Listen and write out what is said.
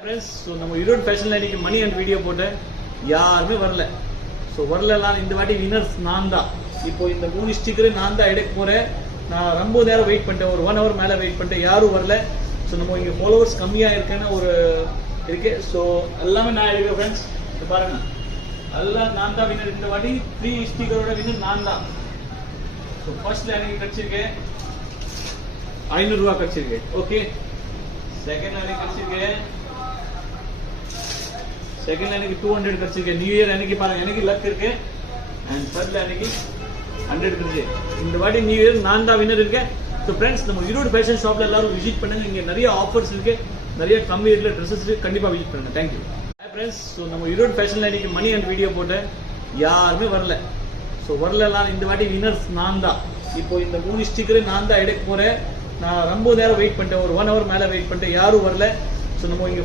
Friends, so நம்ம ஈரோடு ஃபேஷனில் இன்னைக்கு money and video போட்டு யாருமே வரல. ஸோ வரலாம் இந்த வாட்டி வினர்ஸ் நான் தான். இப்போ இந்த 3 ஸ்டிக்கரு நான் தான் எடுக்க போகிறேன். நான் ரொம்ப நேரம் வெயிட் பண்ணிட்டேன், ஒரு 1 hour மேலே வெயிட் பண்ணிட்டேன், யாரும் வரல. ஸோ நம்ம இங்கே ஃபாலோவர்ஸ் கம்மியாக இருக்குன்னு ஒரு இருக்கு. ஸோ எல்லாமே நான் எடுக்கிறேன் ஃப்ரெண்ட்ஸ். இது பாருங்க, எல்லாம் நான் தான் வினர். இந்த வாட்டி 3 ஸ்டிக்கரோட வினர் நான் தான். ஸோ ஃபர்ஸ்ட்ல எனக்கு கிடச்சிருக்கேன் 500 ரூபா கிடச்சிருக்கு. ஓகே, செகண்ட்ல எனக்கு கிடச்சிருக்கு, செகண்ட்ல எனக்கு 200 கிடைச்சிருக்கு. நியூ இயர் எனக்கு பாருங்க, எனக்கு லக் இருக்கு. அண்ட் தேர்ட்ல எனக்கு 100 கிடைச்சு. இந்த வாட்டி நியூ இயர் நான் தான் வினர் இருக்கேன். ஸோ ஃப்ரெண்ட்ஸ், நம்ம ஈரோடு ஃபேஷன் ஷாப்ல எல்லாரும் விசிட் பண்ணுங்க. இங்க நிறைய ஆஃபர்ஸ் இருக்கு, நிறைய கம்மி ரேட்ல ட்ரெஸ்ஸஸ் இருக்கு. கண்டிப்பா விசிட் பண்ணுங்க. தேங்க்யூ. ஹாய் ஃப்ரெண்ட்ஸ், ஸோ நம்ம ஈரோடு ஃபேஷன்ல இன்னைக்கு மணி அண்ட் வீடியோ போட்டு யாருமே வரல. ஸோ வரலாம் இந்த வாட்டி வினர்ஸ் நான் தான். இப்போ இந்த 3 ஸ்டிக்கரு நான் தான் எடுக்க போறேன். நான் ரொம்ப நேரம் வெயிட் பண்ணிட்டேன், ஒரு 1 hour மேலே வெயிட் பண்ணிட்டேன், யாரும் வரல. ஸோ நம்ம இங்க